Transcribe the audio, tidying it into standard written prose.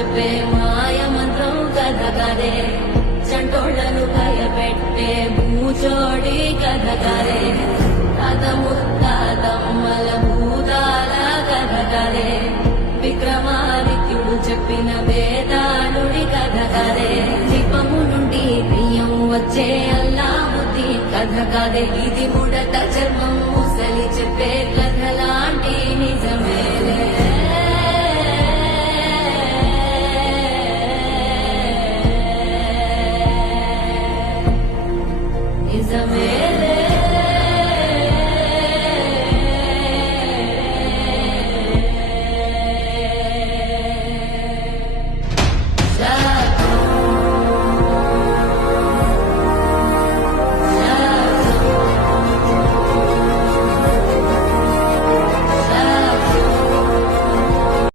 చెప్పే మాయ మంత్రం కథ కదే చంటోళ్లను భయపెట్టే భూచోడి కథ కదే తాత ముత్తాతమ్మల భూతాల కథ కదే విక్రమాదిత్యుడు చెప్పిన వేదాలుడి కథ కదే దీపము నుండి బియ్యం వచ్చే అల్లా బుద్ధి కథ కదే ఇది ముడత చర్మం ముసలి చెప్పే